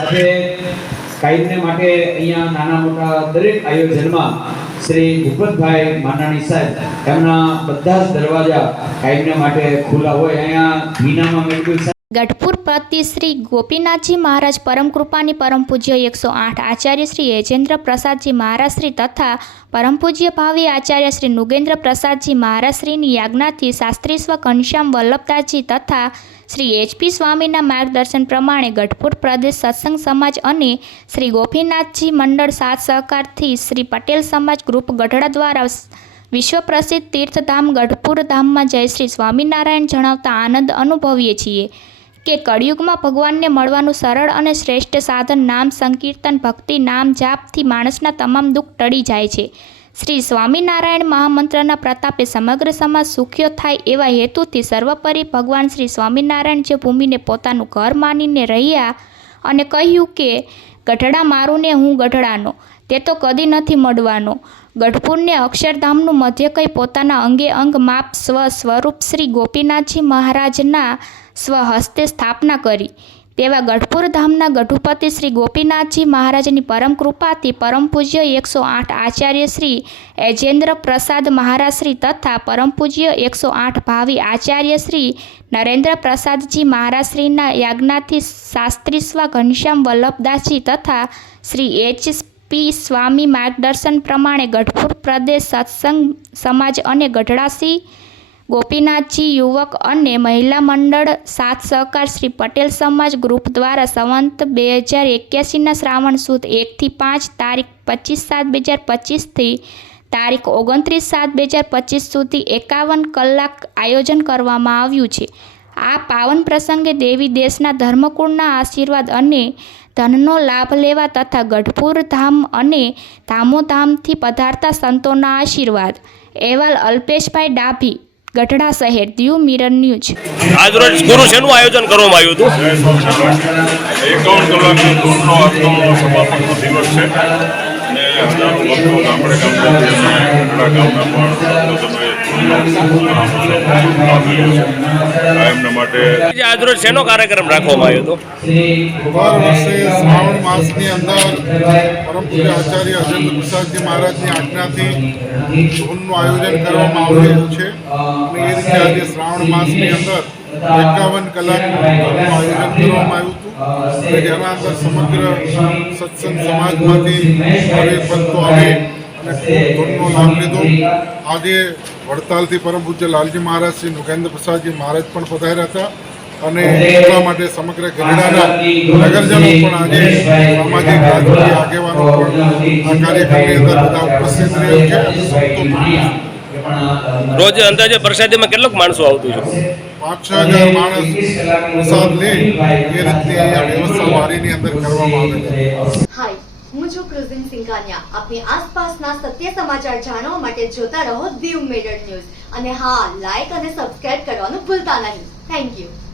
સાથે કાયમને માટે અહીંયા નાના મોટા દરેક આયોજનમાં શ્રી ભૂપતભાઈ માનાણી સાહેબ એમના બધા જ દરવાજા કાયમને માટે ખુલ્લા હોય। અહીંયા મીનામાં મેળવી ગઢપુર પ્રતિ શ્રી ગોપીનાથજી મહારાજ પરમ કૃપાની પરમ પૂજ્ય 108 આચાર્ય શ્રી યજેન્દ્ર પ્રસાદજી મહારાજ શ્રી તથા પરમ પૂજ્ય ભાવી આચાર્ય શ્રી નુગેન્દ્ર પ્રસાદજી મહારાજ શ્રીની યાજ્ઞાથી શાસ્ત્રી સ્વ ઘનશ્યામ વલ્લભદાસજી તથા શ્રી HP સ્વામીના માર્ગદર્શન પ્રમાણે ગઢપુર પ્રદેશ સત્સંગ સમાજ અને શ્રી ગોપીનાથજી મંડળ સાથ સહકારથી શ્રી પટેલ સમાજ ગ્રુપ ગઢડા દ્વારા વિશ્વ પ્રસિદ્ધ તીર્થધામ ગઢપુર ધામમાં જય શ્રી સ્વામિનારાયણ જણાવતા આનંદ અનુભવીએ છીએ કે કળિયુગમાં ભગવાનને મળવાનું સરળ અને શ્રેષ્ઠ સાધન નામ સંકીર્તન ભક્તિ નામ જાપથી માણસના તમામ દુઃખ ટળી જાય છે। શ્રી સ્વામિનારાયણ મહામંત્રના પ્રતાપે સમગ્ર સમાજ સુખ્યો થાય એવા હેતુથી સર્વોપરી ભગવાન શ્રી સ્વામિનારાયણ જે ભૂમિને પોતાનું ઘર માનીને રહ્યા અને કહ્યું કે ગઢડા મારું ને હું ગઢડાનો, તે તો કદી નથી મળવાનો। ગઢપુરને અક્ષરધામનું મધ્ય કહી પોતાના અંગે અંગ માપ સ્વરૂપ શ્રી ગોપીનાથજી મહારાજના સ્વહસ્તે સ્થાપના કરી તેવા ગઢપુર ધામના ગઢુપતિ શ્રી ગોપીનાથજી મહારાજની પરમ કૃપાથી પરમ પૂજ્ય 108 આચાર્ય શ્રી યજેન્દ્ર પ્રસાદ મહારાજ શ્રી તથા પરમ પૂજ્ય 108 ભાવી આચાર્ય શ્રી નરેન્દ્ર પ્રસાદજી મહારાજ શ્રીના યાજ્ઞાથી શાસ્ત્રી સ્વ ઘનશ્યામ વલ્લભદાસજી તથા શ્રી HP સ્વામી માર્ગદર્શન પ્રમાણે ગઢપુર પ્રદેશ સત્સંગ સમાજ અને ગઢડાસી ગોપીનાથજી યુવક અને મહિલા મંડળ સાથ સહકાર શ્રી પટેલ સમાજ ગ્રુપ દ્વારા સંવંત 2081ના શ્રાવણ સુદ 1 થી 5 તારીખ 25/7/2025થી તારીખ 29/7/2025 સુધી 51 કલાક આયોજન કરવામાં આવ્યું છે। આ પાવન પ્રસંગે દેવી દેશના ધર્મકુળના આશીર્વાદ અને ધનનો લાભ લેવા તથા ગઢપુર ધામ અને ધામોધામથી પધારતા સંતોના આશીર્વાદ। અહેવાલ અલ્પેશભાઈ ડાભી, ગઢડા શહેર, દીવ મિરર ન્યૂઝ। આજ રોજ ગુરુ શેનું આયોજન કરવામાં આવ્યું હતું? 51 કલાકનો સમાપનનો દિવસ છે અને હજારો ભક્તો ગામડે ગામના માટે આજ રોજ શેનો કાર્યક્રમ રાખવામાં આવ્યો હતો? દર વર્ષે શ્રાવણ માસની અંદર પરમ પૂજ્ય આચાર્ય યજેન્દ્ર પ્રસાદજી મહારાજની આજ્ઞાથી ધૂનનું આયોજન કરવામાં આવેલું છે અને એ રીતે આજે શ્રાવણ માસની અંદર 51 કલાકનું આયોજન કરવામાં આવ્યું હતું અને જેના અંદર સમગ્ર સત્સંગ સમાજમાંથી દરેક ભક્તો આવે અને ધૂનનો લાભ લીધો। આજે વડતાલથી પરમ પૂજ્ય લાલજી મહારાજ શ્રી નુગેન્દ્ર પ્રસાદજી મહારાજ પણ પધાર્યા હતા અને એટલા માટે સમગ્ર ગઢડાના નગરજનો પણ આજે સામાજિક રાજકીય આગેવાનો પણ આ કાર્યક્રમની અંદર બધા ઉપસ્થિત રહ્યો છે। રોજ અંદાજે પ્રસાદીમાં કેટલોક માણસો આવતું છે? 5-6 હજાર માણસ પ્રસાદ લે એ રીતની અહીંયા વ્યવસ્થા વારીની અંદર કરવામાં આવેલી છે। હાય, હું છું ક્રુઝિન સિંઘાનિયા। આપની આસપાસના સત્ય સમાચાર જાણવા માટે જોતા રહો દીવ મિરર ન્યૂઝ અને હા, લાઈક અને સબસ્ક્રાઇબ કરવાનું ભૂલતા નહીં। Thank you.